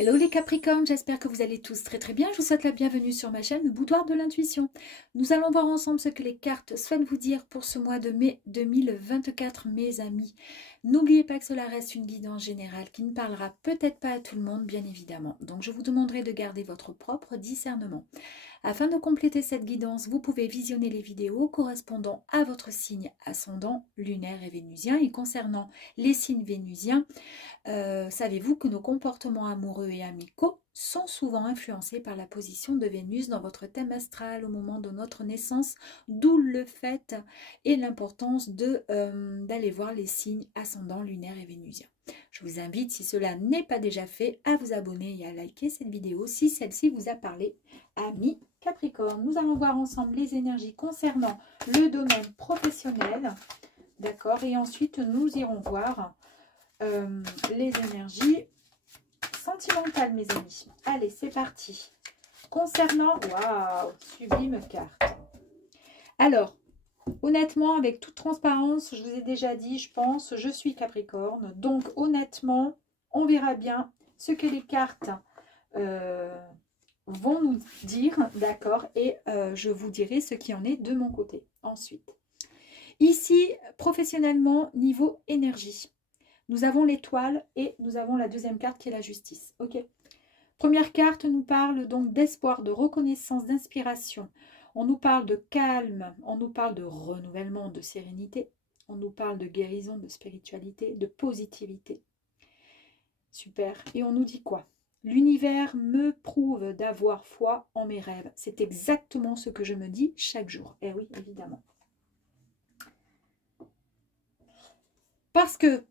Hello les Capricornes, j'espère que vous allez tous très très bien. Je vous souhaite la bienvenue sur ma chaîne, le Boudoir de l'intuition. Nous allons voir ensemble ce que les cartes souhaitent vous dire pour ce mois de mai 2024, mes amis. N'oubliez pas que cela reste une guidance générale qui ne parlera peut-être pas à tout le monde, bien évidemment. Donc je vous demanderai de garder votre propre discernement. Afin de compléter cette guidance, vous pouvez visionner les vidéos correspondant à votre signe ascendant, lunaire et vénusien. Et concernant les signes vénusiens, savez-vous que nos comportements amoureux et amicaux sont souvent influencés par la position de Vénus dans votre thème astral au moment de notre naissance, d'où le fait et l'importance d'aller voir les signes ascendants, lunaires et vénusiens. Je vous invite, si cela n'est pas déjà fait, à vous abonner et à liker cette vidéo si celle-ci vous a parlé, amis Capricorne. Nous allons voir ensemble les énergies concernant le domaine professionnel, d'accord, et ensuite nous irons voir les énergies sentimentales, mes amis. Allez, c'est parti. Concernant, waouh, sublime carte. Alors, honnêtement, avec toute transparence, je vous ai déjà dit, je pense, je suis Capricorne. Donc, honnêtement, on verra bien ce que les cartes vont nous dire, d'accord, et je vous dirai ce qui en est de mon côté. Ensuite, ici, professionnellement, niveau énergie. Nous avons l'étoile et nous avons la deuxième carte qui est la justice. Ok. Première carte nous parle donc d'espoir, de reconnaissance, d'inspiration. On nous parle de calme, on nous parle de renouvellement, de sérénité. On nous parle de guérison, de spiritualité, de positivité. Super. Et on nous dit quoi? L'univers me prouve d'avoir foi en mes rêves. C'est exactement ce que je me dis chaque jour. Eh oui, évidemment. Parce que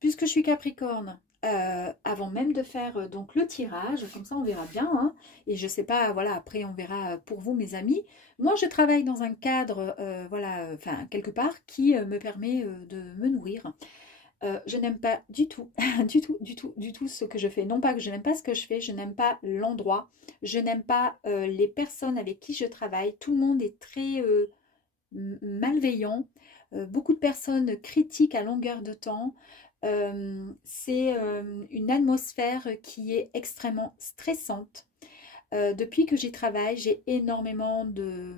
puisque je suis Capricorne, avant même de faire donc le tirage, comme ça on verra bien, hein, et je sais pas, voilà, après on verra pour vous mes amis. Moi je travaille dans un cadre, voilà, enfin quelque part, qui me permet de me nourrir. Je n'aime pas du tout, du tout ce que je fais. Non pas que je n'aime pas ce que je fais, je n'aime pas l'endroit, je n'aime pas les personnes avec qui je travaille. Tout le monde est très malveillant. Beaucoup de personnes critiquent à longueur de temps. C'est une atmosphère qui est extrêmement stressante. Depuis que j'y travaille, j'ai énormément de...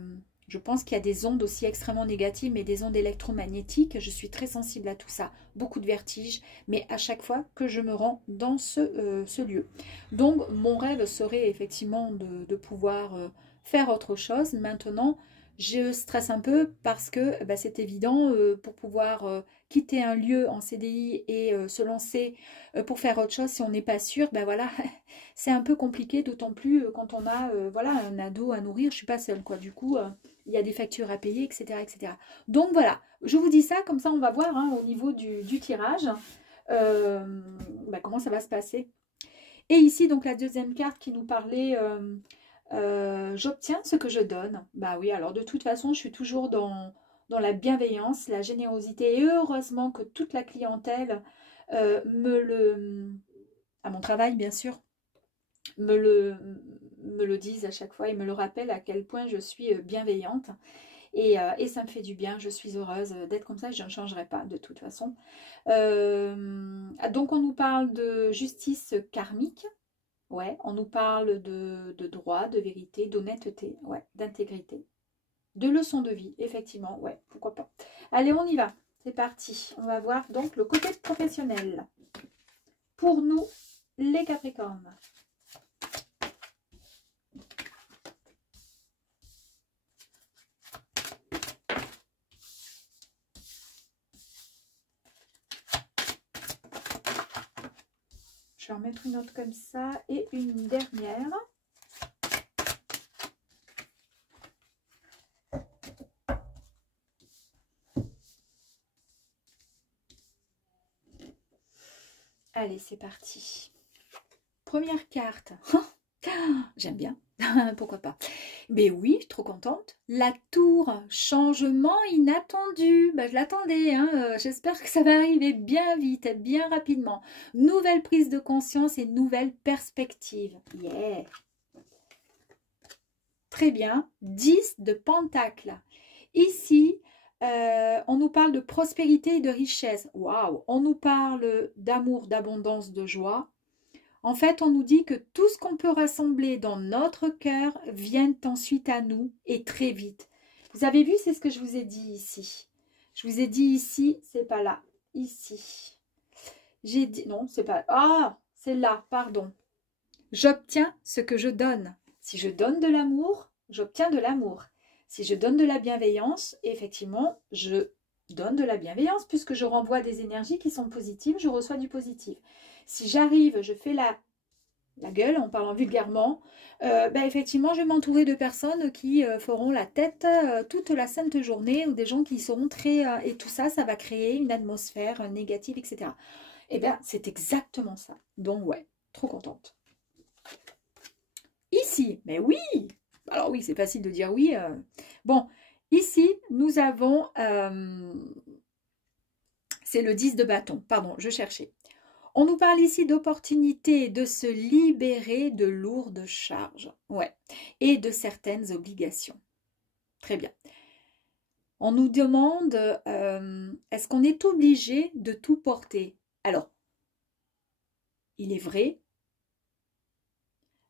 Je pense qu'il y a des ondes aussi extrêmement négatives, mais des ondes électromagnétiques. Je suis très sensible à tout ça. Beaucoup de vertiges, mais à chaque fois que je me rends dans ce lieu. Donc, mon rêve serait effectivement de pouvoir faire autre chose. Maintenant, je stresse un peu parce que bah, c'est évident, pour pouvoir quitter un lieu en CDI et se lancer pour faire autre chose, si on n'est pas sûr, ben voilà, c'est un peu compliqué, d'autant plus quand on a voilà, un ado à nourrir. Je ne suis pas seule, quoi. Du coup, il y a des factures à payer, etc., etc. Donc voilà, je vous dis ça, comme ça on va voir hein, au niveau du tirage bah, comment ça va se passer. Et ici, donc la deuxième carte qui nous parlait... j'obtiens ce que je donne. Bah oui, alors de toute façon, je suis toujours dans la bienveillance, la générosité. Et heureusement que toute la clientèle à mon travail bien sûr, me le disent à chaque fois et me le rappellent à quel point je suis bienveillante. Et ça me fait du bien, je suis heureuse d'être comme ça, je ne changerai pas de toute façon. Donc on nous parle de justice karmique. Ouais, on nous parle de droit, de vérité, d'honnêteté, ouais, d'intégrité, de leçons de vie, effectivement, ouais, pourquoi pas. Allez, on y va, c'est parti. On va voir donc le côté professionnel. Pour nous, les Capricornes. Je vais en mettre une autre comme ça et une dernière. Allez, c'est parti. Première carte. J'aime bien. Pourquoi pas. Mais oui, trop contente. La tour, changement inattendu. Bah, je l'attendais. Hein. J'espère que ça va arriver bien vite, bien rapidement. Nouvelle prise de conscience et nouvelle perspective. Yeah. Très bien. 10 de pentacles. Ici, on nous parle de prospérité et de richesse. Waouh. On nous parle d'amour, d'abondance, de joie. En fait, on nous dit que tout ce qu'on peut rassembler dans notre cœur vient ensuite à nous et très vite. Vous avez vu, c'est ce que je vous ai dit ici. Je vous ai dit ici, c'est pas là, ici. J'ai dit, non, c'est pas, ah, c'est là, pardon. J'obtiens ce que je donne. Si je donne de l'amour, j'obtiens de l'amour. Si je donne de la bienveillance, effectivement, je donne de la bienveillance puisque je renvoie des énergies qui sont positives, je reçois du positif. Si j'arrive, je fais la gueule en parlant vulgairement, effectivement, je vais m'entourer de personnes qui feront la tête toute la sainte journée ou des gens qui seront très... et tout ça, ça va créer une atmosphère négative, etc. Eh bien, c'est exactement ça. Donc, ouais, trop contente. Ici, mais oui! Alors oui, c'est facile de dire oui. Bon, ici, nous avons... c'est le 10 de bâton. Pardon, je cherchais. On nous parle ici d'opportunité de se libérer de lourdes charges. Ouais. Et de certaines obligations. Très bien. On nous demande, est-ce qu'on est obligé de tout porter? Alors, il est vrai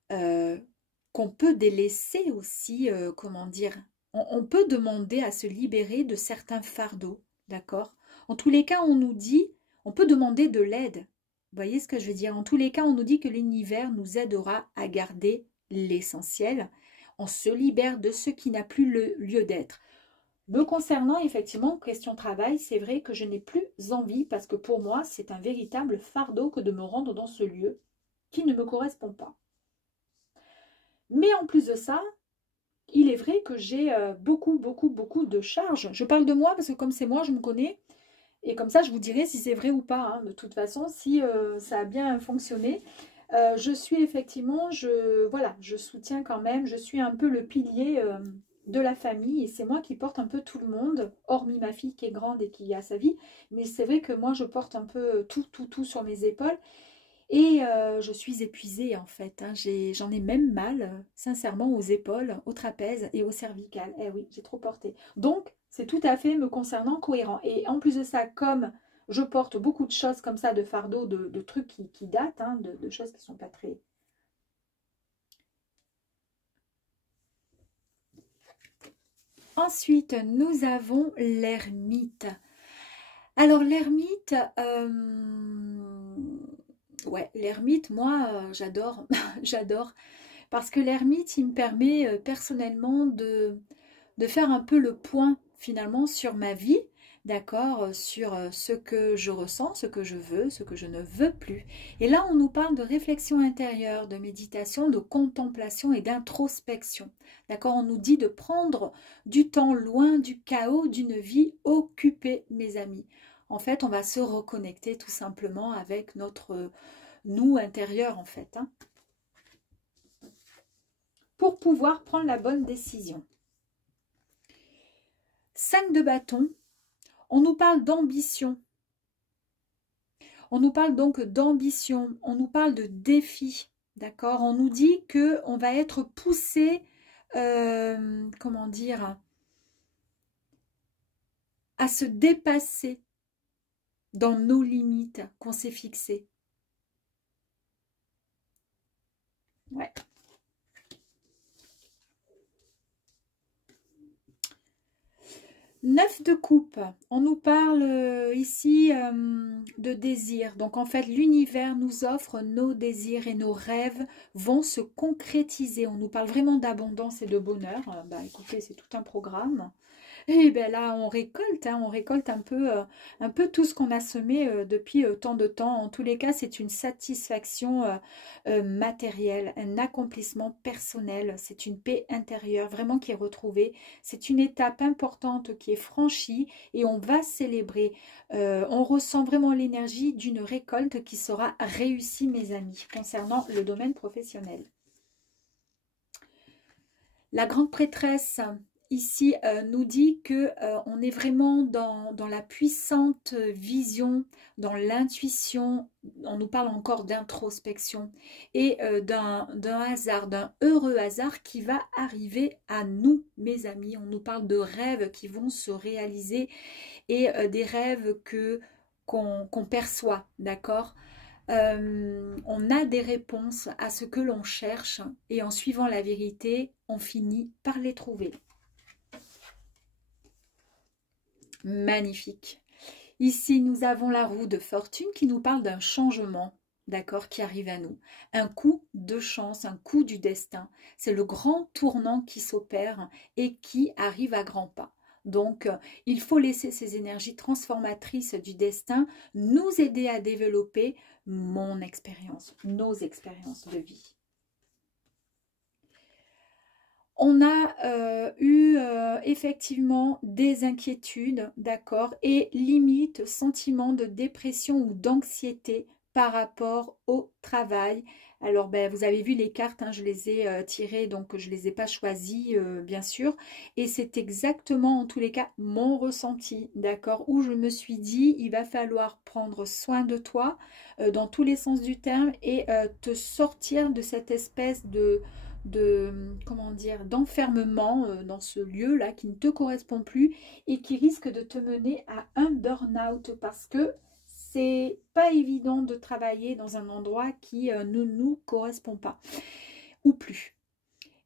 qu'on peut délaisser aussi, comment dire, on peut demander à se libérer de certains fardeaux, d'accord? En tous les cas, on nous dit, on peut demander de l'aide. Vous voyez ce que je veux dire? En tous les cas, on nous dit que l'univers nous aidera à garder l'essentiel. On se libère de ce qui n'a plus le lieu d'être. Me concernant, effectivement, question travail, c'est vrai que je n'ai plus envie parce que pour moi, c'est un véritable fardeau que de me rendre dans ce lieu qui ne me correspond pas. Mais en plus de ça, il est vrai que j'ai beaucoup de charges. Je parle de moi parce que comme c'est moi, je me connais. Et comme ça, je vous dirai si c'est vrai ou pas. Hein. De toute façon, si ça a bien fonctionné. Je suis effectivement, je soutiens quand même. Je suis un peu le pilier de la famille. Et c'est moi qui porte un peu tout le monde, hormis ma fille qui est grande et qui a sa vie. Mais c'est vrai que moi, je porte un peu tout sur mes épaules. Et je suis épuisée en fait, hein. J'en ai même mal, sincèrement, aux épaules, au trapèze et au cervical. Eh oui, j'ai trop porté. Donc, c'est tout à fait me concernant cohérent. Et en plus de ça, comme je porte beaucoup de choses comme ça, de fardeaux, de trucs qui datent, hein, de choses qui ne sont pas très... Ensuite, nous avons l'ermite. Alors, l'ermite... ouais, l'ermite, moi, j'adore, j'adore. Parce que l'ermite, il me permet personnellement de faire un peu le point finalement sur ma vie, d'accord, sur ce que je ressens, ce que je veux, ce que je ne veux plus. Et là, on nous parle de réflexion intérieure, de méditation, de contemplation et d'introspection. D'accord, on nous dit de prendre du temps loin du chaos d'une vie occupée, mes amis. En fait, on va se reconnecter tout simplement avec notre nous intérieur, en fait, hein, pour pouvoir prendre la bonne décision. 5 de bâton, on nous parle d'ambition. On nous parle donc d'ambition, on nous parle de défi, d'accord? On nous dit qu'on va être poussé, comment dire, à se dépasser dans nos limites qu'on s'est fixées. Ouais. 9 de coupe, on nous parle ici de désir. Donc en fait, l'univers nous offre nos désirs et nos rêves vont se concrétiser. On nous parle vraiment d'abondance et de bonheur. Écoutez, c'est tout un programme. Et bien là, on récolte un peu tout ce qu'on a semé depuis tant de temps. En tous les cas, c'est une satisfaction matérielle, un accomplissement personnel. C'est une paix intérieure vraiment qui est retrouvée. C'est une étape importante qui est franchie et on va célébrer. On ressent vraiment l'énergie d'une récolte qui sera réussie, mes amis, concernant le domaine professionnel. La grande prêtresse... ici nous dit que on est vraiment dans la puissante vision, dans l'intuition. On nous parle encore d'introspection et d'un hasard, d'un heureux hasard qui va arriver à nous, mes amis. On nous parle de rêves qui vont se réaliser et des rêves qu'on perçoit, d'accord? On a des réponses à ce que l'on cherche et en suivant la vérité, on finit par les trouver. Magnifique. Ici, nous avons la roue de fortune qui nous parle d'un changement, d'accord, qui arrive à nous. Un coup de chance, un coup du destin. C'est le grand tournant qui s'opère et qui arrive à grands pas. Donc, il faut laisser ces énergies transformatrices du destin nous aider à développer mon expérience, nos expériences de vie. On a eu effectivement des inquiétudes, d'accord, et limite sentiment de dépression ou d'anxiété par rapport au travail. Alors, ben, vous avez vu les cartes, hein, je les ai tirées, donc je ne les ai pas choisies, bien sûr. Et c'est exactement, en tous les cas, mon ressenti, d'accord, où je me suis dit, il va falloir prendre soin de toi, dans tous les sens du terme, et te sortir de cette espèce comment dire, d'enfermement dans ce lieu-là qui ne te correspond plus et qui risque de te mener à un burn-out parce que c'est pas évident de travailler dans un endroit qui ne nous correspond pas ou plus.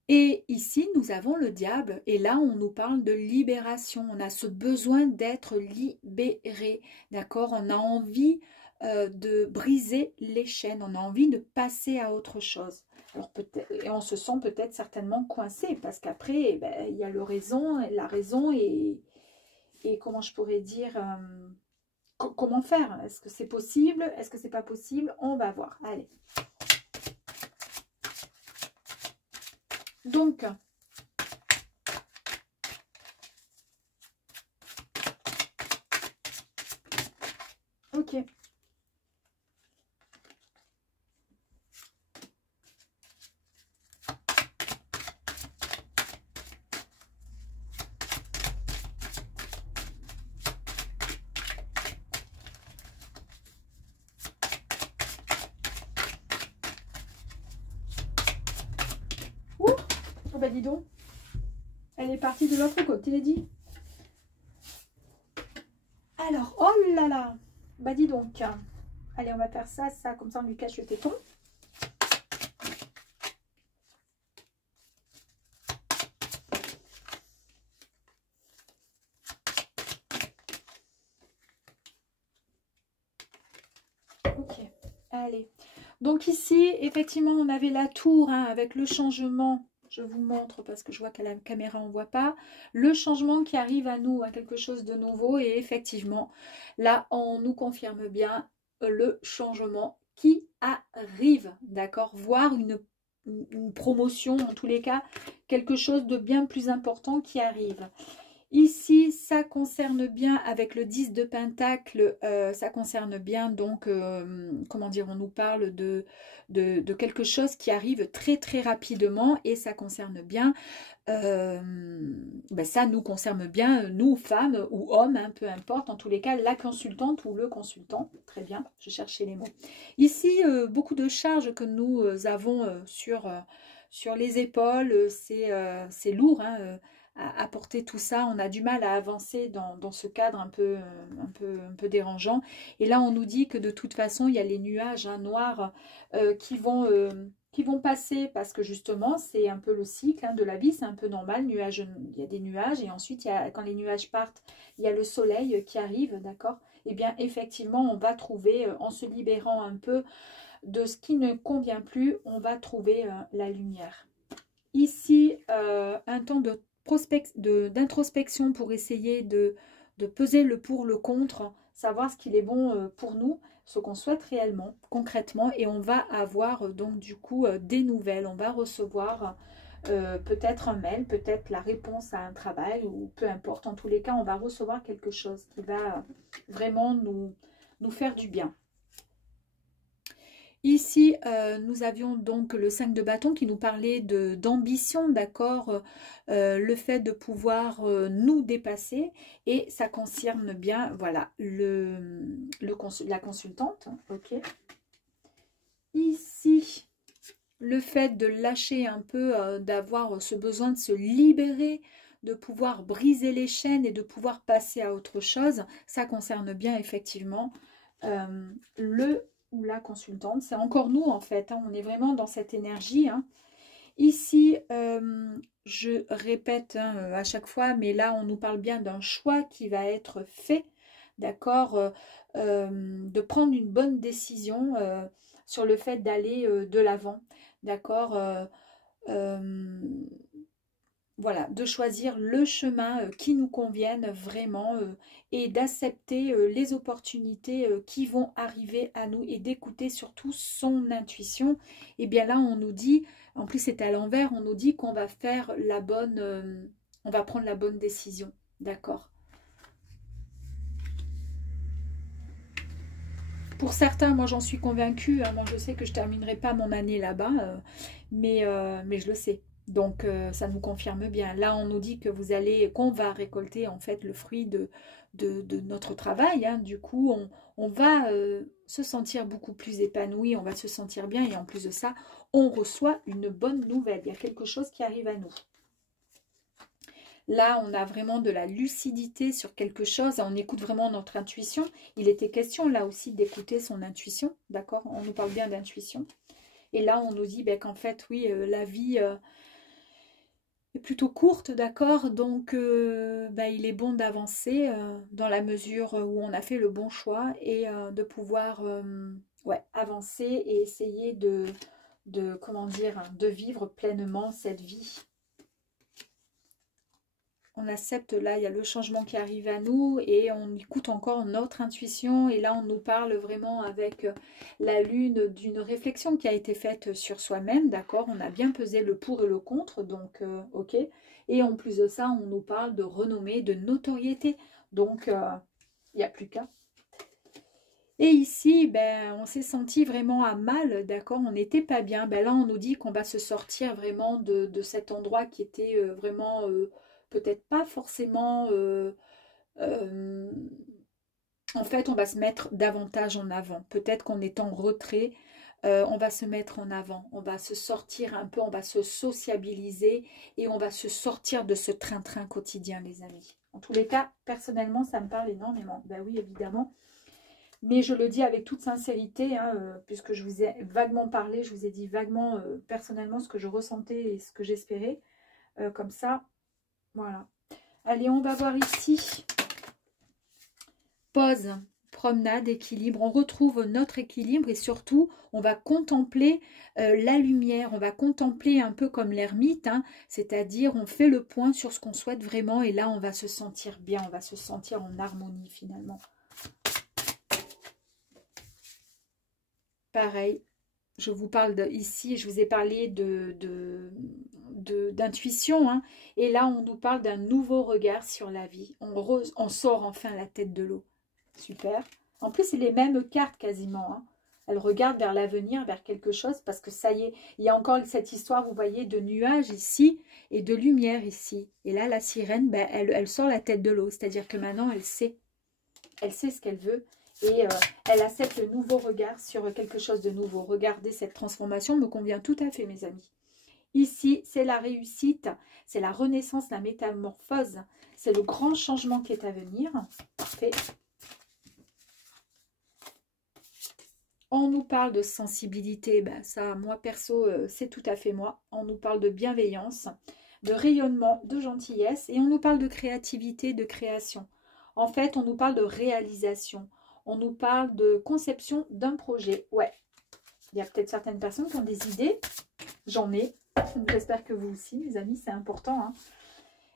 Et ici, nous avons le diable et là, on nous parle de libération. On a ce besoin d'être libéré, d'accord? On a envie de briser les chaînes, on a envie de passer à autre chose. Alors peut-être, et on se sent peut-être certainement coincé parce qu'après, ben, il y a la raison et comment je pourrais dire, comment faire? Est-ce que c'est possible? Est-ce que c'est pas possible? On va voir. Allez. Donc, ok. Ouh, oh bah dis donc, elle est partie de l'autre côté, dit. Alors, oh là là, bah dis donc. Allez, on va faire ça, comme ça on lui cache le téton. Ok, allez. Donc ici, effectivement, on avait la tour hein, avec le changement. Je vous montre parce que je vois qu'à la caméra, on ne voit pas. Le changement qui arrive à nous, à quelque chose de nouveau. Et effectivement, là, on nous confirme bien le changement qui arrive, d'accord? Voire une promotion, en tous les cas, quelque chose de bien plus important qui arrive. Ici, ça concerne bien, avec le 10 de Pentacle, ça concerne bien, donc, comment dire, on nous parle de quelque chose qui arrive très très rapidement et ça concerne bien, ben ça nous concerne bien, nous, femmes ou hommes, hein, peu importe, en tous les cas, la consultante ou le consultant, très bien, je cherchais les mots. Ici, beaucoup de charges que nous avons sur les épaules, c'est lourd, hein, à porter tout ça, on a du mal à avancer dans ce cadre un peu dérangeant. Et là, on nous dit que de toute façon, il y a les nuages hein, noirs qui vont passer parce que justement, c'est un peu le cycle hein, de la vie, c'est un peu normal. Nuages, il y a des nuages et ensuite, quand les nuages partent, il y a le soleil qui arrive, d'accord? Eh bien, effectivement, on va trouver, en se libérant un peu de ce qui ne convient plus, on va trouver la lumière. Ici, un temps d'introspection pour essayer de peser le pour, le contre, savoir ce qu'il est bon pour nous, ce qu'on souhaite réellement, concrètement, et on va avoir donc du coup des nouvelles, on va recevoir peut-être un mail, peut-être la réponse à un travail, ou peu importe, en tous les cas, on va recevoir quelque chose qui va vraiment nous faire du bien. Ici, nous avions donc le 5 de bâton qui nous parlait d'ambition, d'accord, le fait de pouvoir nous dépasser et ça concerne bien, voilà, la consultante, ok. Ici, le fait de lâcher un peu, d'avoir ce besoin de se libérer, de pouvoir briser les chaînes et de pouvoir passer à autre chose, ça concerne bien effectivement le ou la consultante. C'est encore nous, en fait. Hein, on est vraiment dans cette énergie. Hein. Ici, je répète hein, à chaque fois, mais là, on nous parle bien d'un choix qui va être fait. D'accord, de prendre une bonne décision sur le fait d'aller de l'avant. D'accord, voilà, de choisir le chemin qui nous convienne vraiment et d'accepter les opportunités qui vont arriver à nous et d'écouter surtout son intuition. Et bien là, on nous dit, en plus c'est à l'envers, on nous dit qu'on va faire la bonne, on va prendre la bonne décision. D'accord. Pour certains, moi j'en suis convaincue, hein, moi je sais que je ne terminerai pas mon année là-bas, mais je le sais. Donc ça nous confirme bien. Là on nous dit que qu'on va récolter en fait le fruit de notre travail. Hein. Du coup on va se sentir beaucoup plus épanoui, on va se sentir bien et en plus de ça, on reçoit une bonne nouvelle. Il y a quelque chose qui arrive à nous. Là, on a vraiment de la lucidité sur quelque chose. On écoute vraiment notre intuition. Il était question là aussi d'écouter son intuition. D'accord? On nous parle bien d'intuition. Et là, on nous dit ben, qu'en fait, oui, la vie est plutôt courte. D'accord? Donc, ben, il est bon d'avancer dans la mesure où on a fait le bon choix et de pouvoir ouais, avancer et essayer comment dire, de vivre pleinement cette vie. On accepte, là, il y a le changement qui arrive à nous et on écoute encore notre intuition. Et là, on nous parle vraiment avec la lune d'une réflexion qui a été faite sur soi-même, d'accord? On a bien pesé le pour et le contre, donc ok. Et en plus de ça, on nous parle de renommée, de notoriété. Donc, il n'y a plus qu'à. Et ici, ben, on s'est senti vraiment à mal, d'accord? On n'était pas bien. Ben, là, on nous dit qu'on va se sortir vraiment de cet endroit qui était vraiment... peut-être pas forcément... en fait, on va se mettre davantage en avant. Peut-être qu'on est en retrait, on va se mettre en avant. On va se sortir un peu, on va se sociabiliser et on va se sortir de ce train-train quotidien, les amis. En tous les cas, personnellement, ça me parle énormément. Ben oui, évidemment. Mais je le dis avec toute sincérité, hein, puisque je vous ai vaguement parlé, je vous ai dit vaguement personnellement ce que je ressentais et ce que j'espérais. Comme ça, voilà. Allez, on va voir ici. Pause, promenade, équilibre. On retrouve notre équilibre et surtout, on va contempler la lumière. On va contempler un peu comme l'ermite, hein, c'est-à-dire on fait le point sur ce qu'on souhaite vraiment et là, on va se sentir bien, on va se sentir en harmonie finalement. Pareil, je vous parle ici, je vous ai parlé d'intuition, hein, et là on nous parle d'un nouveau regard sur la vie. On sort enfin la tête de l'eau. Super. En plus, c'est les mêmes cartes quasiment. Hein. Elles regardent vers l'avenir, vers quelque chose, parce que ça y est, il y a encore cette histoire, vous voyez, de nuages ici et de lumière ici. Et là, la sirène, ben, elle sort la tête de l'eau, c'est-à-dire que maintenant, elle sait ce qu'elle veut. Et elle a cette nouveau regard sur quelque chose de nouveau. Regardez, cette transformation me convient tout à fait, mes amis. Ici, c'est la réussite, c'est la renaissance, la métamorphose. C'est le grand changement qui est à venir. Parfait. On nous parle de sensibilité. Ben ça, moi, perso, c'est tout à fait moi. On nous parle de bienveillance, de rayonnement, de gentillesse. Et on nous parle de créativité, de création. En fait, on nous parle de réalisation. On nous parle de conception d'un projet. Ouais, il y a peut-être certaines personnes qui ont des idées. J'en ai. J'espère que vous aussi, mes amis, c'est important. Hein.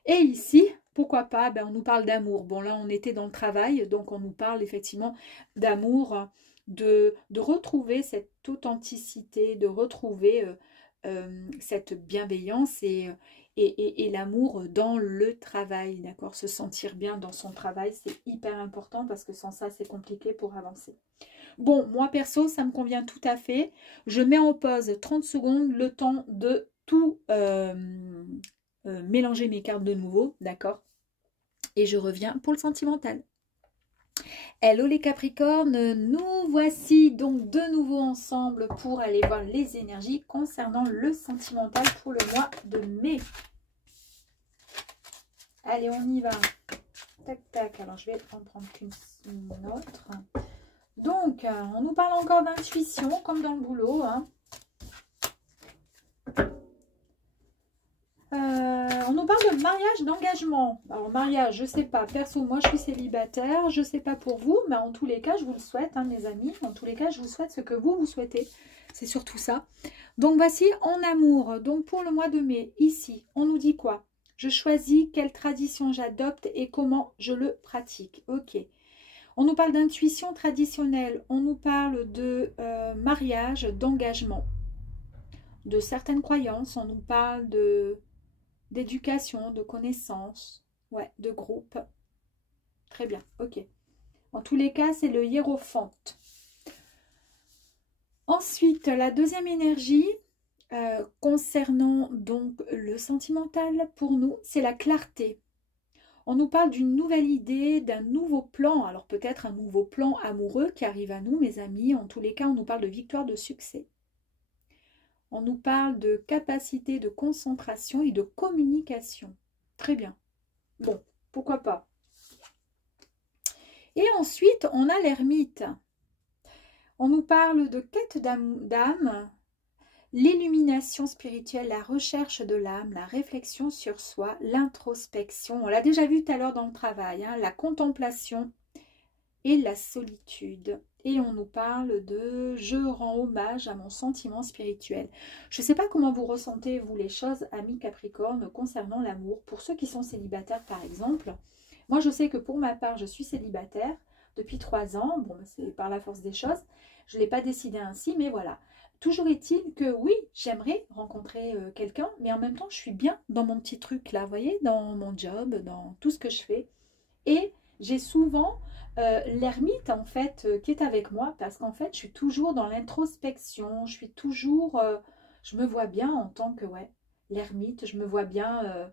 Et ici, pourquoi pas, ben, on nous parle d'amour. Bon, là, on était dans le travail, donc on nous parle effectivement d'amour, de retrouver cette authenticité, de retrouver cette bienveillance et l'amour dans le travail, d'accord? Se sentir bien dans son travail, c'est hyper important parce que sans ça, c'est compliqué pour avancer. Bon, moi perso, ça me convient tout à fait. Je mets en pause 30 secondes, le temps de tout mélanger mes cartes de nouveau, d'accord? Et je reviens pour le sentimental. Hello les Capricornes, nous voici donc de nouveau ensemble pour aller voir les énergies concernant le sentimental pour le mois de mai. Allez, on y va. Tac, tac. Alors, je vais en prendre qu'une autre. Donc, Donc, on nous parle encore d'intuition, comme dans le boulot. Hein. On nous parle de mariage, d'engagement. Alors, mariage, je sais pas. Perso, moi, je suis célibataire. Je sais pas pour vous, mais en tous les cas, je vous le souhaite, hein, mes amis. En tous les cas, je vous souhaite ce que vous souhaitez. C'est surtout ça. Donc, voici en amour. Donc, pour le mois de mai, ici, on nous dit quoi? Je choisis quelle tradition j'adopte et comment je le pratique. Ok. On nous parle d'intuition traditionnelle. On nous parle de mariage, d'engagement, de certaines croyances. On nous parle d'éducation, de connaissances, ouais, de groupe. Très bien, ok. En tous les cas, c'est le hiérophante. Ensuite, la deuxième énergie, concernant donc le sentimental, pour nous, c'est la clarté. On nous parle d'une nouvelle idée, d'un nouveau plan. Alors peut-être un nouveau plan amoureux qui arrive à nous, mes amis. En tous les cas, on nous parle de victoire, de succès. On nous parle de capacité de concentration et de communication. Très bien. Bon, pourquoi pas. Et ensuite, on a l'ermite. On nous parle de quête d'âme, l'illumination spirituelle, la recherche de l'âme, la réflexion sur soi, l'introspection. On l'a déjà vu tout à l'heure dans le travail, hein, la contemplation et la solitude. Et on nous parle de « je rends hommage à mon sentiment spirituel ». Je ne sais pas comment vous ressentez, vous, les choses, amis Capricorne, concernant l'amour. Pour ceux qui sont célibataires, par exemple, moi, je sais que pour ma part, je suis célibataire depuis 3 ans. Bon, c'est par la force des choses. Je ne l'ai pas décidé ainsi, mais voilà. Toujours est-il que oui, j'aimerais rencontrer quelqu'un, mais en même temps, je suis bien dans mon petit truc là, vous voyez, dans mon job, dans tout ce que je fais. Et j'ai souvent l'ermite en fait qui est avec moi parce qu'en fait, je suis toujours dans l'introspection, je suis toujours, je me vois bien en tant que, ouais, l'ermite, je me vois bien,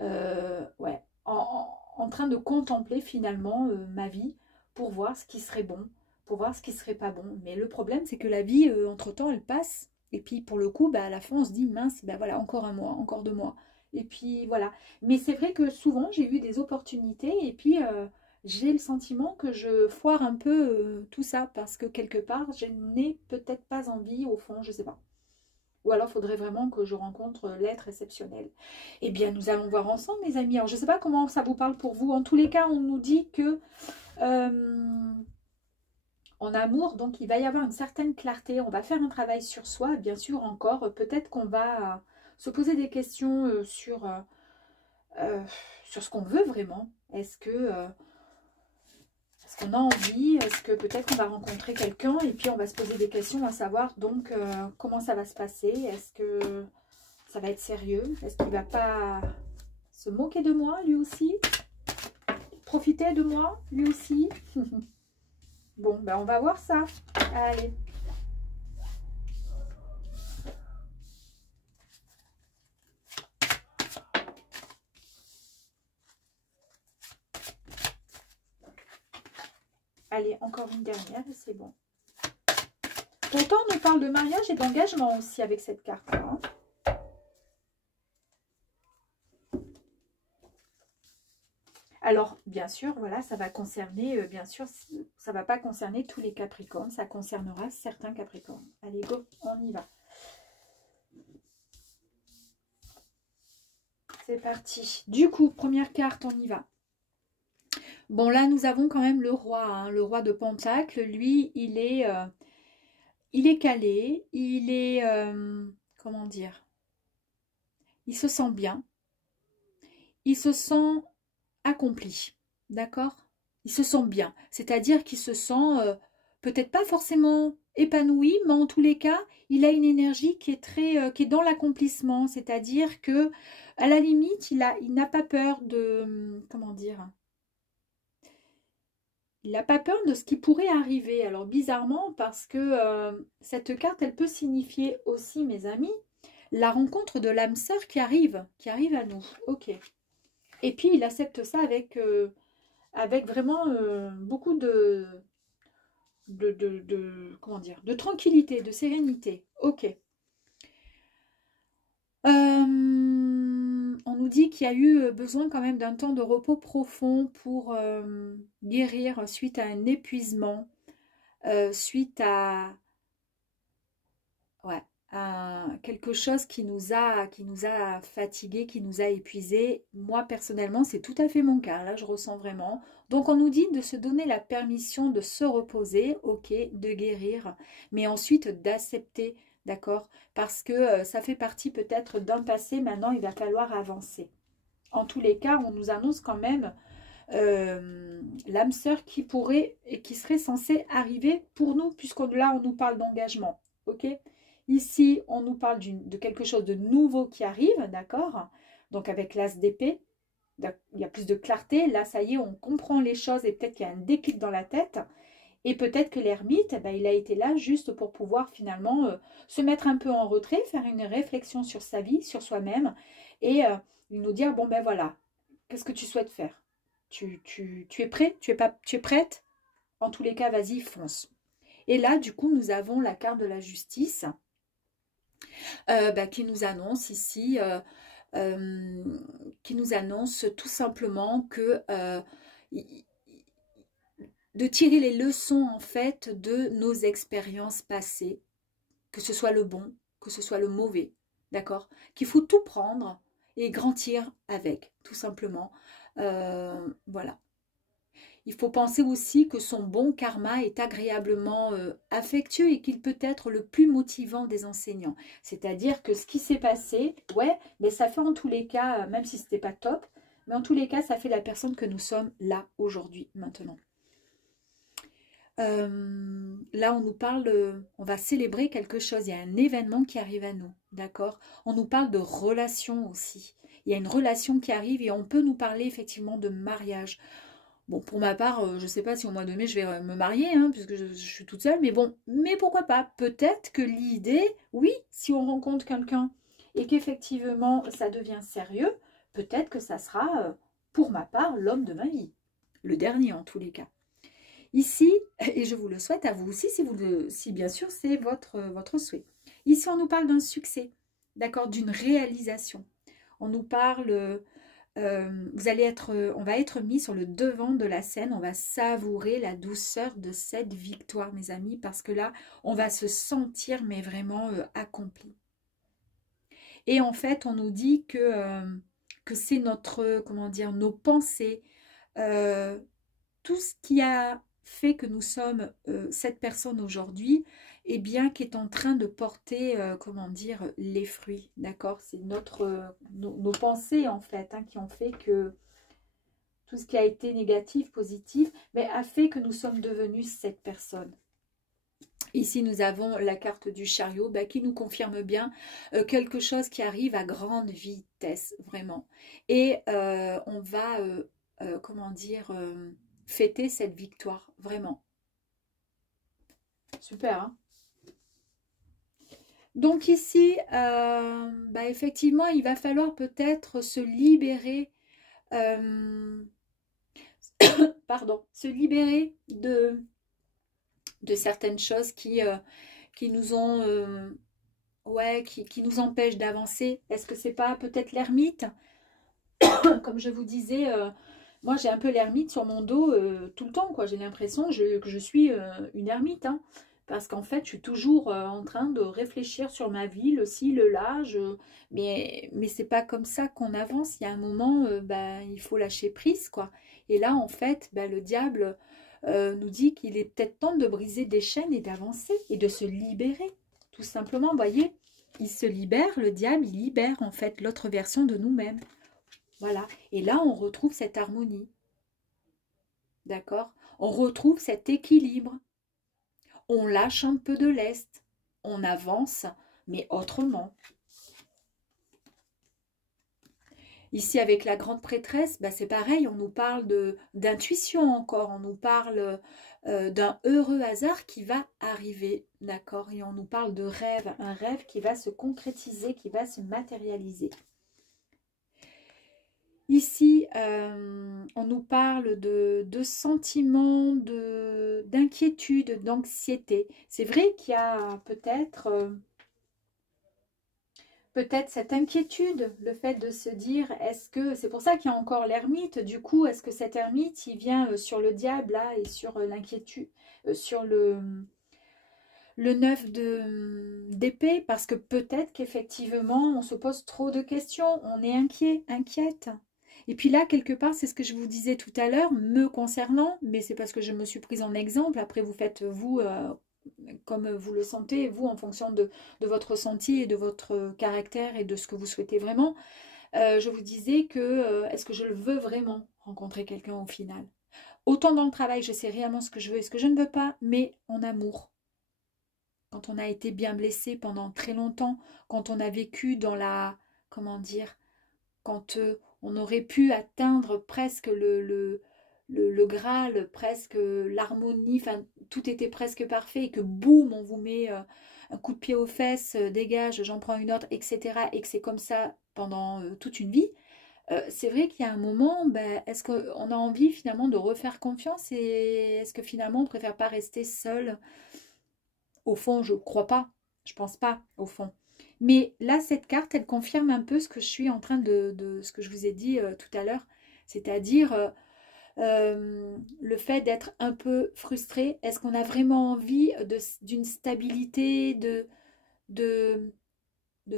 ouais, en train de contempler finalement ma vie pour voir ce qui serait bon, pour voir ce qui serait pas bon. Mais le problème, c'est que la vie, entre-temps, elle passe. Et puis, pour le coup, bah, à la fin, on se dit, mince, bah, voilà, encore un mois, encore 2 mois. Et puis, voilà. Mais c'est vrai que souvent, j'ai eu des opportunités. Et puis, j'ai le sentiment que je foire un peu tout ça. Parce que, quelque part, je n'ai peut-être pas envie, au fond, je sais pas. Ou alors, il faudrait vraiment que je rencontre l'être exceptionnel. Eh bien, nous allons voir ensemble, mes amis. Alors, je ne sais pas comment ça vous parle pour vous. En tous les cas, on nous dit que... en amour, donc il va y avoir une certaine clarté, on va faire un travail sur soi, bien sûr encore, peut-être qu'on va se poser des questions sur ce qu'on veut vraiment. Est-ce qu'on a envie, est-ce que peut-être qu'on va rencontrer quelqu'un et puis on va se poser des questions à savoir donc comment ça va se passer, est-ce que ça va être sérieux, est-ce qu'il ne va pas se moquer de moi lui aussi, profiter de moi lui aussi. Bon, ben on va voir ça. Allez. Allez, encore une dernière et c'est bon. Pourtant, on nous parle de mariage et d'engagement aussi avec cette carte-là. Hein. Alors, bien sûr, voilà, ça va concerner, bien sûr, ça ne va pas concerner tous les Capricornes, ça concernera certains Capricornes. Allez, go, on y va. C'est parti. Du coup, première carte, on y va. Bon, là, nous avons quand même le roi, hein, le roi de Pentacle. Lui, il est calé, il est, comment dire, il se sent bien, il se sent accompli, d'accord? Il se sent bien, c'est-à-dire qu'il se sent peut-être pas forcément épanoui, mais en tous les cas, il a une énergie qui est très, qui est dans l'accomplissement, c'est-à-dire que à la limite, il n'a pas peur de, comment dire, il n'a pas peur de ce qui pourrait arriver. Alors bizarrement, parce que cette carte, elle peut signifier aussi, mes amis, la rencontre de l'âme sœur qui arrive à nous. Ok. Et puis, il accepte ça avec vraiment beaucoup comment dire, de tranquillité, de sérénité. Ok. On nous dit qu'il y a eu besoin quand même d'un temps de repos profond pour guérir suite à un épuisement. suite à, ouais, à quelque chose qui nous a fatigués, qui nous a épuisés. Moi, personnellement, c'est tout à fait mon cas. Là, je ressens vraiment. Donc, on nous dit de se donner la permission de se reposer, ok, de guérir, mais ensuite d'accepter, d'accord? Parce que ça fait partie peut-être d'un passé. Maintenant, il va falloir avancer. En tous les cas, on nous annonce quand même l'âme sœur qui pourrait et qui serait censée arriver pour nous, puisque là, on nous parle d'engagement. Ok? Ici, on nous parle de quelque chose de nouveau qui arrive, d'accord? Donc, avec l'as d'épée, il y a plus de clarté. Là, ça y est, on comprend les choses et peut-être qu'il y a un déclic dans la tête. Et peut-être que l'ermite, ben, il a été là juste pour pouvoir finalement se mettre un peu en retrait, faire une réflexion sur sa vie, sur soi-même, et nous dire, bon ben voilà, qu'est-ce que tu souhaites faire? Tu es prêt? Tu es prête? En tous les cas, vas-y, fonce. Et là, du coup, nous avons la carte de la justice qui nous annonce ici, qui nous annonce tout simplement que de tirer les leçons en fait de nos expériences passées, que ce soit le bon, que ce soit le mauvais, d'accord? Qu'il faut tout prendre et grandir avec, tout simplement. Voilà. Il faut penser aussi que son bon karma est agréablement affectueux et qu'il peut être le plus motivant des enseignants. C'est-à-dire que ce qui s'est passé, ouais, mais ça fait en tous les cas, même si ce n'était pas top, mais en tous les cas, ça fait la personne que nous sommes là aujourd'hui, maintenant. Là, on nous parle, on va célébrer quelque chose, il y a un événement qui arrive à nous, d'accord? On nous parle de relation aussi. Il y a une relation qui arrive et on peut nous parler effectivement de mariage. Bon, pour ma part, je ne sais pas si au mois de mai je vais me marier, hein, puisque je suis toute seule, mais bon, mais pourquoi pas? Peut-être que l'idée, oui, si on rencontre quelqu'un et qu'effectivement ça devient sérieux, peut-être que ça sera, pour ma part, l'homme de ma vie. Le dernier en tous les cas. Ici, et je vous le souhaite à vous aussi, si bien sûr c'est votre souhait. Ici, on nous parle d'un succès, d'accord, d'une réalisation. On nous parle, on va être mis sur le devant de la scène, on va savourer la douceur de cette victoire, mes amis, parce que là, on va se sentir, mais vraiment accompli. Et en fait, on nous dit que c'est notre, comment dire, nos pensées, tout ce qui a fait que nous sommes cette personne aujourd'hui, et bien qui est en train de porter, comment dire, les fruits, d'accord? C'est nos pensées en fait qui ont fait que tout ce qui a été négatif, positif, mais a fait que nous sommes devenus cette personne. Ici, nous avons la carte du chariot qui nous confirme bien quelque chose qui arrive à grande vitesse, vraiment. Et on va, comment dire, fêter cette victoire, vraiment. Super, hein? Donc ici, effectivement, il va falloir peut-être se libérer, pardon, se libérer de certaines choses qui nous ont, ouais, qui nous empêchent d'avancer. Est-ce que c'est pas peut-être l'ermite? Comme je vous disais, moi j'ai un peu l'ermite sur mon dos tout le temps, quoi. J'ai l'impression que je suis une ermite, hein, parce qu'en fait je suis toujours en train de réfléchir sur ma vie, le ci, le là, mais c'est pas comme ça qu'on avance. Il y a un moment, il faut lâcher prise, quoi. Et là en fait, le diable nous dit qu'il est peut-être temps de briser des chaînes et d'avancer et de se libérer, tout simplement. Vous voyez, il se libère, le diable, il libère en fait l'autre version de nous-mêmes. Voilà. Et là, on retrouve cette harmonie. D'accord? On retrouve cet équilibre. On lâche un peu de lest. On avance, mais autrement. Ici, avec la grande prêtresse, c'est pareil. On nous parle d'intuition encore. On nous parle d'un heureux hasard qui va arriver. D'accord? Et on nous parle de rêve. Un rêve qui va se concrétiser, qui va se matérialiser. Ici, on nous parle de sentiments, d'inquiétude, d'anxiété. C'est vrai qu'il y a peut-être peut-être cette inquiétude, le fait de se dire, est-ce que, c'est pour ça qu'il y a encore l'ermite, du coup, est-ce que cet ermite, il vient sur le diable, là, et sur l'inquiétude, sur le 9 d'épée, parce que peut-être qu'effectivement, on se pose trop de questions, on est inquiet, inquiète. Et puis là, quelque part, c'est ce que je vous disais tout à l'heure, me concernant, mais c'est parce que je me suis prise en exemple, après vous faites, vous, comme vous le sentez, vous, en fonction de votre ressenti et de votre caractère et de ce que vous souhaitez vraiment. Je vous disais que, est-ce que je le veux vraiment, rencontrer quelqu'un au final? Autant dans le travail, je sais réellement ce que je veux et ce que je ne veux pas, mais en amour. Quand on a été bien blessé pendant très longtemps, quand on a vécu dans la, comment dire, quand on aurait pu atteindre presque le Graal, presque l'harmonie, enfin tout était presque parfait et que boum, on vous met un coup de pied aux fesses, dégage, j'en prends une autre, etc. et que c'est comme ça pendant toute une vie. C'est vrai qu'il y a un moment, ben, est-ce qu'on a envie finalement de refaire confiance et est-ce que finalement on préfère pas rester seul? Au fond, je crois pas. Je pense pas, au fond. Mais là, cette carte, elle confirme un peu ce que je suis en train de ce que je vous ai dit tout à l'heure. C'est-à-dire le fait d'être un peu frustré. Est-ce qu'on a vraiment envie d'une stabilité, de, de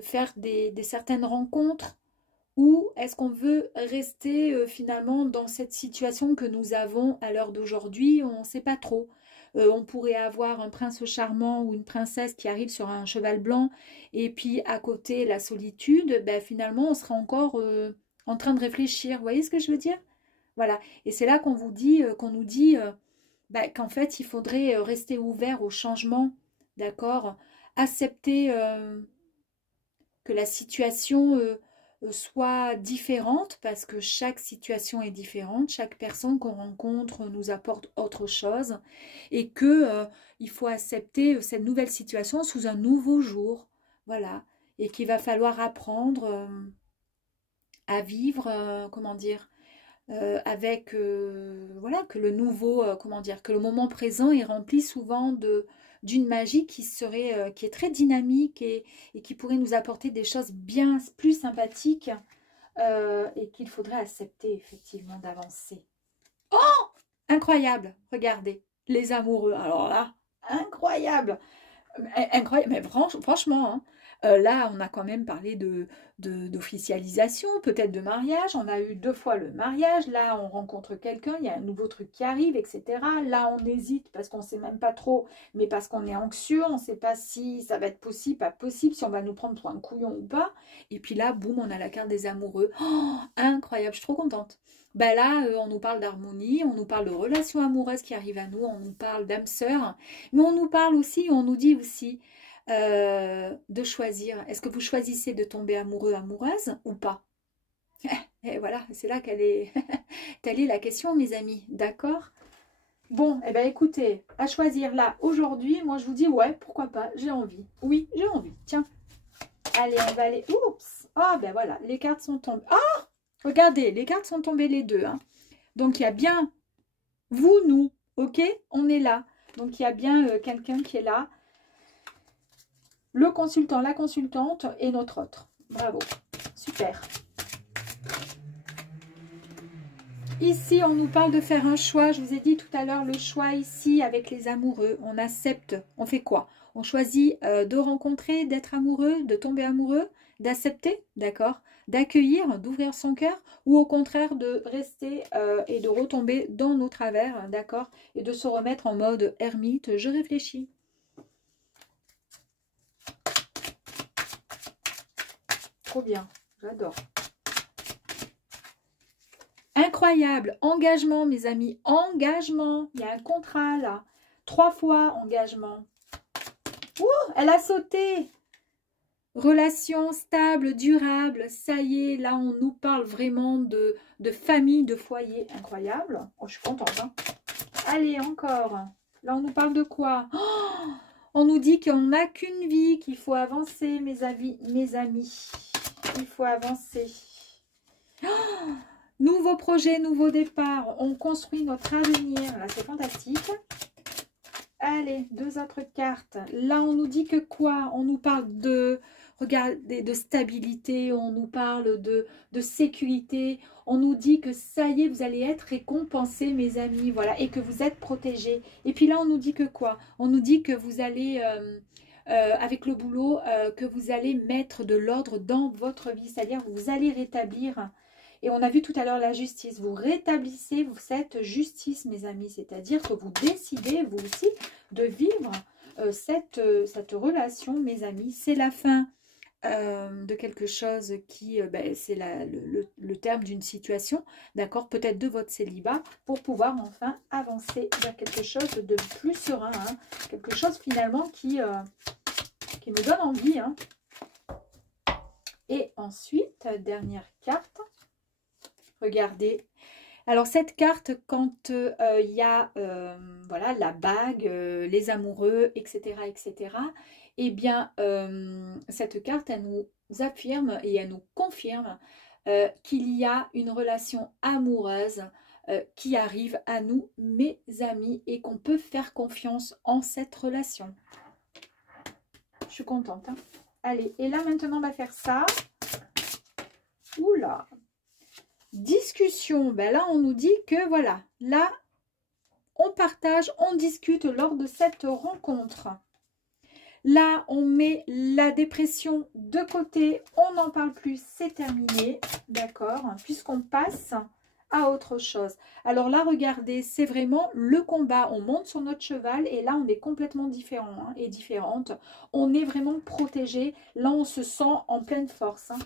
faire des certaines rencontres? Ou est-ce qu'on veut rester finalement dans cette situation que nous avons à l'heure d'aujourd'hui? On ne sait pas trop. On pourrait avoir un prince charmant ou une princesse qui arrive sur un cheval blanc et puis à côté la solitude. Ben, finalement, on sera encore en train de réfléchir. Vous voyez ce que je veux dire? Voilà. Et c'est là qu'on vous dit, qu'on nous dit ben, qu'en fait, il faudrait rester ouvert au changement. D'accord? Accepter que la situation soit différente parce que chaque situation est différente, chaque personne qu'on rencontre nous apporte autre chose et que il faut accepter cette nouvelle situation sous un nouveau jour, voilà, et qu'il va falloir apprendre à vivre, comment dire, avec voilà que le nouveau, comment dire, que le moment présent est rempli souvent d'une magie qui serait qui est très dynamique et qui pourrait nous apporter des choses bien plus sympathiques et qu'il faudrait accepter effectivement d'avancer. Oh, incroyable, regardez, les amoureux, alors là, incroyable, incroyable, mais franchement, hein, là, on a quand même parlé d'officialisation, peut-être de mariage. On a eu 2 fois le mariage. Là, on rencontre quelqu'un, il y a un nouveau truc qui arrive, etc. Là, on hésite parce qu'on ne sait même pas trop, mais parce qu'on est anxieux. On ne sait pas si ça va être possible, pas possible, si on va nous prendre pour un couillon ou pas. Et puis là, boum, on a la carte des amoureux. Oh, incroyable, je suis trop contente. Ben là, on nous parle d'harmonie, on nous parle de relations amoureuses qui arrivent à nous, on nous parle d'âme sœur, mais on nous parle aussi, on nous dit aussi de choisir. Est-ce que vous choisissez de tomber amoureux, amoureuse ou pas? Et voilà, c'est là qu'elle est, telle est la question, mes amis, d'accord? Bon, eh bien écoutez, à choisir là, aujourd'hui, moi je vous dis, ouais, pourquoi pas, j'ai envie. Oui, j'ai envie, tiens. Allez, on va aller, oups, ah ben voilà, les cartes sont tombées. Ah, regardez, les cartes sont tombées les deux, hein. Donc il y a bien vous, nous, ok? On est là. Donc il y a bien quelqu'un qui est là. Le consultant, la consultante et notre autre. Bravo. Super. Ici, on nous parle de faire un choix. Je vous ai dit tout à l'heure, le choix ici avec les amoureux. On accepte. On fait quoi? On choisit de rencontrer, d'être amoureux, de tomber amoureux, d'accepter, d'accord? D'accueillir, d'ouvrir son cœur ou au contraire de rester et de retomber dans nos travers, d'accord? Et de se remettre en mode ermite. Je réfléchis. Trop bien, j'adore. Incroyable, engagement mes amis, engagement. Il y a un contrat là, 3 fois engagement. Ouh, elle a sauté. Relation stable, durable, ça y est, là on nous parle vraiment de famille, de foyer. Incroyable, oh, je suis contente. Hein. Allez, encore. Là on nous parle de quoi? Oh, on nous dit qu'on n'a qu'une vie, qu'il faut avancer mes amis, mes amis. Il faut avancer. Oh, nouveau projet, nouveau départ. On construit notre avenir. Là, c'est fantastique. Allez, 2 autres cartes. Là, on nous dit que quoi? On nous parle de regardez, de stabilité, on nous parle de sécurité, on nous dit que ça y est, vous allez être récompensés, mes amis, voilà, et que vous êtes protégés. Et puis là, on nous dit que quoi? On nous dit que vous allez, avec le boulot, que vous allez mettre de l'ordre dans votre vie, c'est-à-dire que vous allez rétablir. Et on a vu tout à l'heure la justice. Vous rétablissez cette justice, mes amis, c'est-à-dire que vous décidez, vous aussi, de vivre cette relation, mes amis. C'est la fin de quelque chose qui, c'est le terme d'une situation, d'accord, peut-être de votre célibat, pour pouvoir enfin avancer vers quelque chose de plus serein, hein, quelque chose finalement qui nous donne envie. Hein. Et ensuite, dernière carte, regardez. Alors cette carte, quand il y a voilà, la bague, les amoureux, etc., etc., eh bien, cette carte, elle nous affirme et elle nous confirme qu'il y a une relation amoureuse qui arrive à nous, mes amis, et qu'on peut faire confiance en cette relation. Je suis contente. Hein. Allez, et là, maintenant, on va faire ça. Oula! Discussion, ben là on nous dit que voilà, là on partage, on discute lors de cette rencontre. Là on met la dépression de côté, on n'en parle plus, c'est terminé, d'accord, puisqu'on passe à autre chose. Alors là regardez, c'est vraiment le combat, on monte sur notre cheval et là on est complètement différent hein, et différente. On est vraiment protégé, là on se sent en pleine force. Hein.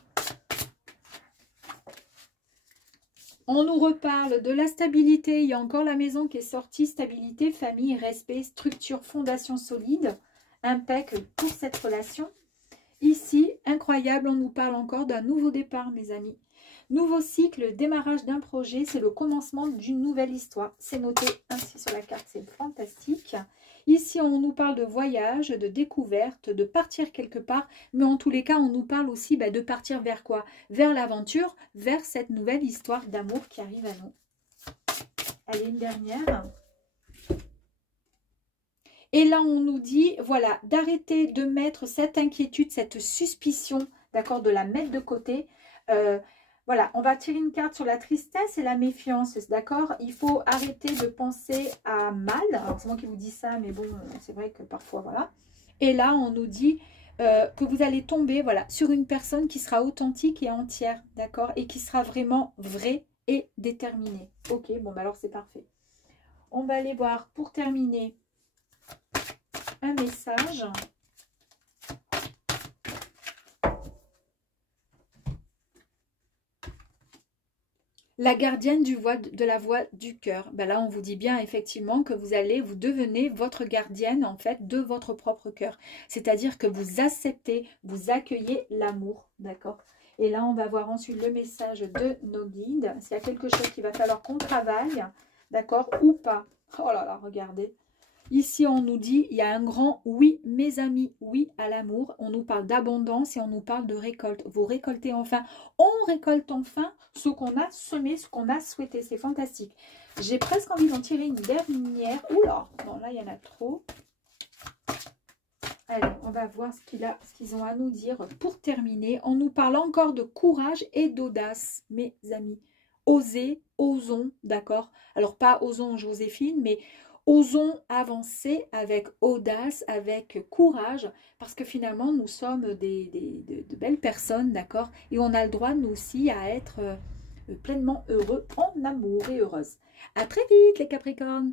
On nous reparle de la stabilité. Il y a encore la maison qui est sortie. Stabilité, famille, respect, structure, fondation solide. Impeccable pour cette relation. Ici, incroyable, on nous parle encore d'un nouveau départ, mes amis. Nouveau cycle, démarrage d'un projet. C'est le commencement d'une nouvelle histoire. C'est noté ainsi sur la carte. C'est fantastique. Ici, on nous parle de voyage, de découverte, de partir quelque part. Mais en tous les cas, on nous parle aussi de partir vers quoi? Vers l'aventure, vers cette nouvelle histoire d'amour qui arrive à nous. Allez, une dernière. Et là, on nous dit, voilà, d'arrêter de mettre cette inquiétude, cette suspicion, d'accord, de la mettre de côté. Voilà, on va tirer une carte sur la tristesse et la méfiance, d'accord? Il faut arrêter de penser à mal. Alors, c'est moi qui vous dis ça, mais bon, c'est vrai que parfois, voilà. Et là, on nous dit que vous allez tomber, voilà, sur une personne qui sera authentique et entière, d'accord? Et qui sera vraiment vraie et déterminée. Ok, bon, bah alors c'est parfait. On va aller voir, pour terminer, un message. La gardienne de la voix du cœur. Ben là, on vous dit bien effectivement que vous devenez votre gardienne en fait de votre propre cœur. C'est-à-dire que vous acceptez, vous accueillez l'amour, d'accord? Et là, on va voir ensuite le message de nos guides. S'il y a quelque chose qu'il va falloir qu'on travaille, d'accord, ou pas. Oh là là, regardez. Ici, on nous dit, il y a un grand oui, mes amis, oui à l'amour. On nous parle d'abondance et on nous parle de récolte. Vous récoltez enfin, on récolte enfin ce qu'on a semé, ce qu'on a souhaité. C'est fantastique. J'ai presque envie d'en tirer une dernière. Oula, non, là, il y en a trop. Allez, on va voir ce qu'ils ont à nous dire pour terminer. On nous parle encore de courage et d'audace, mes amis. Osez, osons, d'accord? Alors, pas osons Joséphine, mais osons avancer avec audace, avec courage, parce que finalement, nous sommes de belles personnes, d'accord? Et on a le droit, nous aussi, à être pleinement heureux en amour et heureuse. À très vite, les Capricornes!